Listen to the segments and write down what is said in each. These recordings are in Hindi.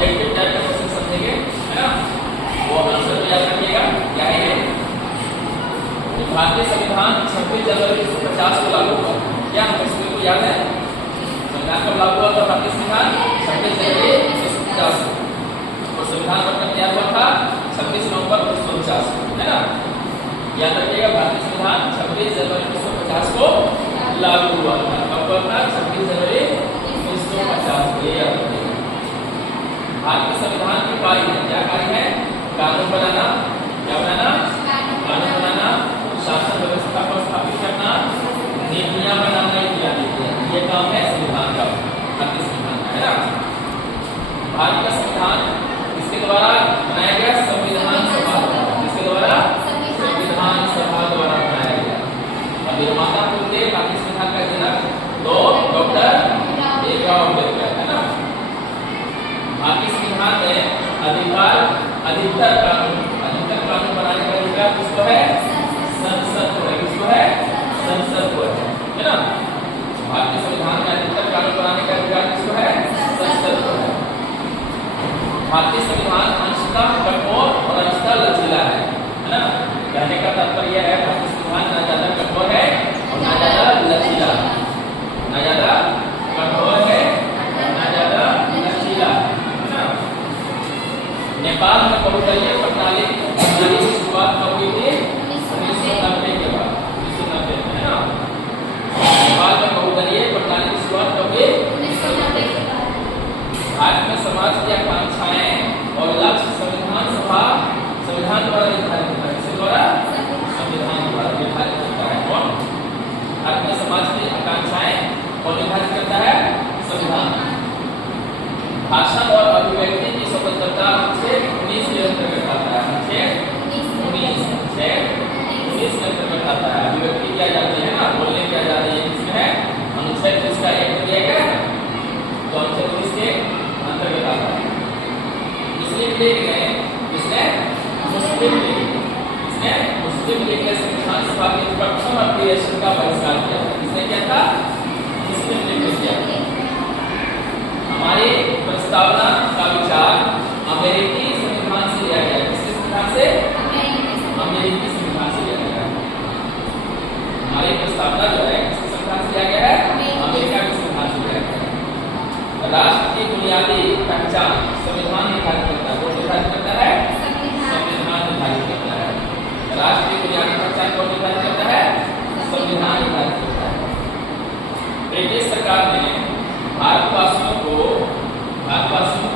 ऑब्जेक्टिव टाइप का क्वेश्चन समझेंगे, है ना। वो आंसर याद रखिएगा क्या है ये। भारतीय संविधान 26 जनवरी 1950 को लागू हुआ। क्या हम इसको याद है? संविधान कब लागू हुआ था? भारतीय संविधान 26 जनवरी 1950 को। और संविधान कब तैयार हुआ था? 26 नवंबर 1949 को, है ना। याद रखिएगा भारतीय संविधान 26 जनवरी 1950 को लागू हुआ था। कब हुआ था? 26 जनवरी 1950 को। याद रखिएगा। भारतीय संविधान की कार्य है, क्या कार्य है? कानून बनाना, क्या बनाना? कानून बनाना, शासन व्यवस्था को स्थापित करना, नीतियां बनाना इत्यादि, ये काम है संविधान का, भारतीय संविधान का, है ना। भारत का संविधान किसके द्वारा बनाया गया? संविधान सभा द्वारा। किसके द्वारा? संविधान सभा द्वारा बनाया गया। अब निर्माता कौन थे भारतीय संविधान का जनक? तो डॉक्टर भीमराव अम्बेडकर, है ना। भारतीय संविधान में अधिकतर कानून बनाने का अधिकार किसको है? संसद को है। किसको है? संसद को है ना। भारतीय संविधान में अधिकतर कानून बनाने का अधिकार किसको है? संसद को है। भारतीय संविधान अंशतः कठोर और अंशतः लचीला है ना। कहने का तात्पर्य है भारतीय संविधान ना ज्यादा कठोर है और ना ज्यादा लचीला, ना ज्यादा कठोर है और ना ज्यादा लचीला, है ना। नेपाल में बहुदलीय प्रणाली की शुरुआत कब हुई थी? 1990 के बाद, 1990 में, है ना। नेपाल में बहुदलीय प्रणाली की शुरुआत कब हुई? 1990 के बाद। भारत में समाज की आकांक्षाएं और लक्ष्य संविधान द्वारा निर्धारित होता है। किसके द्वारा? संविधान द्वारा निर्धारित होता है। कौन? भारत में समाज की आकांक्षाएं और निर्धारित करता है संविधान। भाषा और अभिव्यक्ति की स्वतंत्रता अनुच्छेद 19 के अंतर्गत आता है। अनुच्छेद 19 के अंतर्गत आता है। अभिव्यक्ति क्या जाती है ना, बोलने क्या जाती है, किसमें है? अनुच्छेद जिसका एक दिया गया है तो अनुच्छेद 19 के अंतर्गत आता है। मुस्लिम लीग ने मुस्लिम लीग ने संविधान सभा के प्रथम अधिवेशन का बहिष्कार किया। किसने किया था? मुस्लिम लीग ने किया। हमारी प्रस्तावना का विचार अमेरिकी संविधान से लिया गया। किसके संविधान से? अमेरिकी संविधान से लिया गया। हमारी प्रस्तावना जो है किसके संविधान से लिया गया है? अमेरिका के संविधान से लिया गया है। राष्ट्र की बुनियादी पहचान संविधान निर्धारित करता है। कौन निर्धारित करता है? संविधान निर्धारित करता है। राष्ट्र की बुनियादी पहचान कौन निर्धारित करता है? संविधान निर्धारित करता है। ब्रिटिश सरकार ने भारतवासियों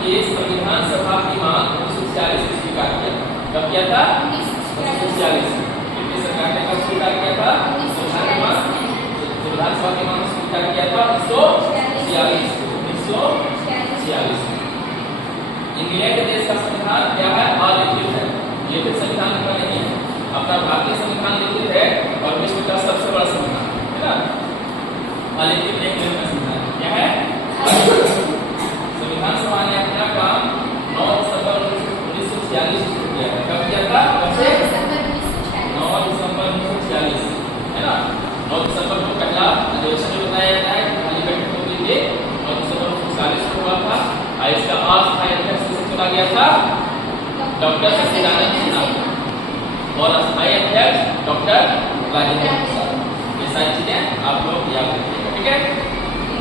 की संविधान सभा की मांग 1946 में स्वीकार किया। कब किया था? 1946। ब्रिटिश सरकार ने कब स्वीकार किया था? संविधान सभा की मांग स्वीकार किया था 1946। इंग्लैंड देश का संविधान क्या है? अलिखित है। लिखित संविधान का नहीं है। अपना भारतीय संविधान लिखित है और विश्व का सबसे बड़ा संविधान है ना। अलिखित इंग्लैंड का संविधान क्या है? संविधान सभा ने अपना काम 9 दिसंबर 1946 को किया है। कब किया था? कब से? 9 दिसंबर 1946, है ना। 9 दिसंबर को पहला अधिवेशन बताया जाता है। पहली बैठक होती थी 9 दिसंबर 1946 को हुआ था। इसका अस्थायी अध्यक्ष किसे चुना गया था? डॉक्टर सच्चिदानंद सिन्हा और अस्थायी अध्यक्ष डॉक्टर राजेंद्र प्रसाद। ये सारी चीजें आप लोग याद रखिएगा, ठीक है।